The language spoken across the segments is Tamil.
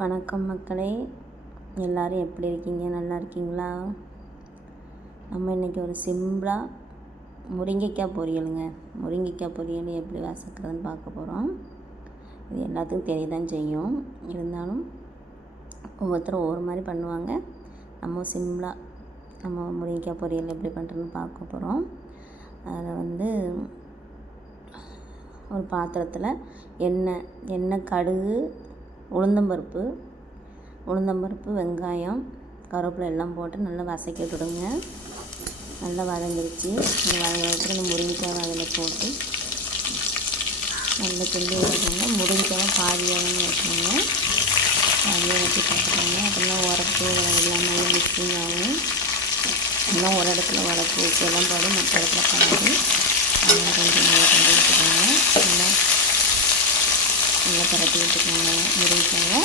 வணக்கம் மக்களே. எல்லோரும் எப்படி இருக்கீங்க? நல்லா இருக்கீங்களா? நம்ம இன்றைக்கி ஒரு சிம்பிளாக முருங்கைக்காய் பொரியலுங்க. முருங்கைக்காய் பொரியல் எப்படி வசக்கிறதுன்னு பார்க்க போகிறோம் இது எல்லாத்துக்கும் தெரிய தான் செய்யும். இருந்தாலும் ஒவ்வொருத்தரும் ஒவ்வொரு மாதிரி பண்ணுவாங்க. நம்ம சிம்பிளாக நம்ம முருங்கைக்காய் பொரியல் எப்படி பண்ணுறதுன்னு பார்க்க போகிறோம் அதில் வந்து ஒரு பாத்திரத்தில் எண்ணெய் எண்ணெய் கடுகு உளுந்தம்பருப்பு உளுந்தம்பருப்பு வெங்காயம் கருவேப்பிலை எல்லாம் போட்டு நல்லா வசக்க விட்டுடுங்க நல்லா வதங்கிருச்சு. இந்த வதங்கிறதுக்கு இந்த முருங்கைக்காய் அதில் போட்டு நல்லா கிண்டி வச்சுக்கோங்க. முருங்கைக்காய் பாதியாக வச்சுக்கோங்க. பாதியாக வச்சு பார்த்துக்கோங்க. அப்படின்னா உரப்பு எல்லாமே மிக்சிங் ஆகும். இன்னும் ஒரு இடத்துல உரப்பு வச்சு எல்லாம் போடும் மற்ற இடத்துல கலந்து அதெல்லாம் கொஞ்சம் நல்லா கொண்டு வச்சுக்கோங்க பரட்டி விட்டுக்கோங்க முருங்கைக்காயை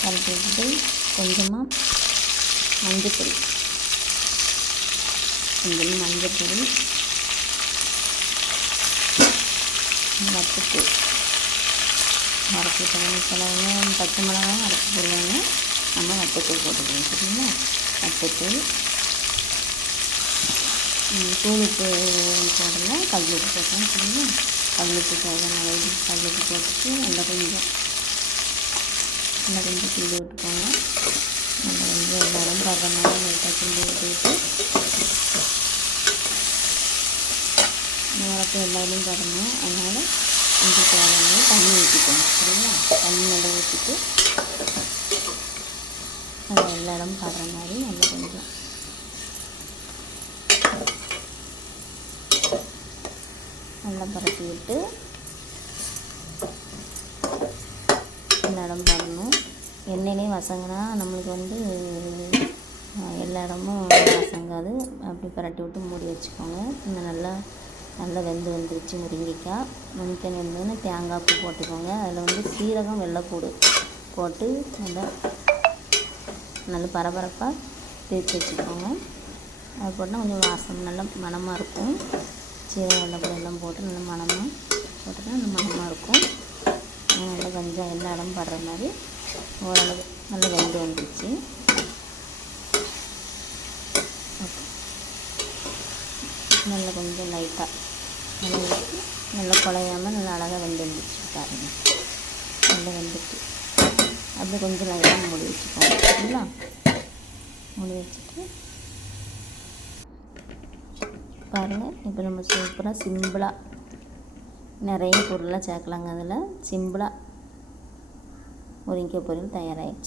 பரட்டி விட்டுட்டு கொஞ்சமாக மஞ்சள் கொஞ்சம் மஞ்சள் பொடி வத்தத்தூள் அரைச்சி சிலவங்க பச்சை மிளகாயும் அரைச்சி போடுவாங்க. நம்ம வத்தத்தூள் போட்டுக்கணும் சரிங்களா? வத்தத்தூள். தூளுப்பு போடல கல் உப்பு போட்டோம் சரிங்களா? கல்லுப்பு போதும் அளவு கல்லுப்பு போட்டுட்டு நல்லா கொஞ்சம் நல்லா கொஞ்சம் கிண்டி விட்டுக்கோங்க. நல்லா கொஞ்சம் எல்லாரும் படுற லைட்டாக கிண்டி விட்டுக்கிட்டு உரப்பு எல்லாரும் படணும் அதனால் கொஞ்சம் தேவையான தண்ணி ஊற்றிக்கோங்க சரிங்களா? தண்ணி நல்லா ஊற்றிட்டு நல்லா எல்லாரும் இடம் படுற மாதிரி நல்லா கொஞ்சம் நல்லா பரப்பி விட்டு எல்லா இடம் பண்ணணும் எண்ணெயிலையும் வசங்கினா நம்மளுக்கு வந்து எல்லா இடமும் வசங்காது. அப்படி பரட்டி விட்டு மூடி வச்சுக்கோங்க. இன்னும் நல்லா நல்லா வெந்து வந்துருச்சு முருங்கைக்காய். முருங்கைக்காய் வெந்ததுன்னு தேங்காய் பூ போட்டுக்கோங்க. அதில் வந்து சீரகம் வெள்ளைப்பூடு போட்டு நல்லா நல்லா பரபரப்பாக தேய்ச்சி வச்சுக்கோங்க. அது போட்டால் கொஞ்சம் வாசம் நல்லா மனமாக இருக்கும். சீரகம் வெள்ளைப்பூடு எல்லாம் போட்டு நல்லா மணமாக போட்டுன்னா நல்லா மணமாக இருக்கும். நல்லா கொஞ்சம் எல்லா இடம் படுற மாதிரி ஓரளவு நல்லா வெந்து வந்துடுச்சு நல்லா கொஞ்சம் லைட்டாக நல்லா நல்லா குழையாமல் நல்லா அழகாக வெந்து வந்துச்சு பாருங்கள் நல்லா வெந்துட்டு அப்படியே கொஞ்சம் லைட்டாக மூடி வச்சுக்கோங்க. சரிங்களா? மூடி வச்சுட்டு பாருங்கள் இப்போ நம்ம சூப்பராக சிம்பிளாக நிறைய பொருளாக சேர்க்கலாங்க அதில். சிம்பிளாக முருங்கை பொரியல் தயாராகிடுச்சு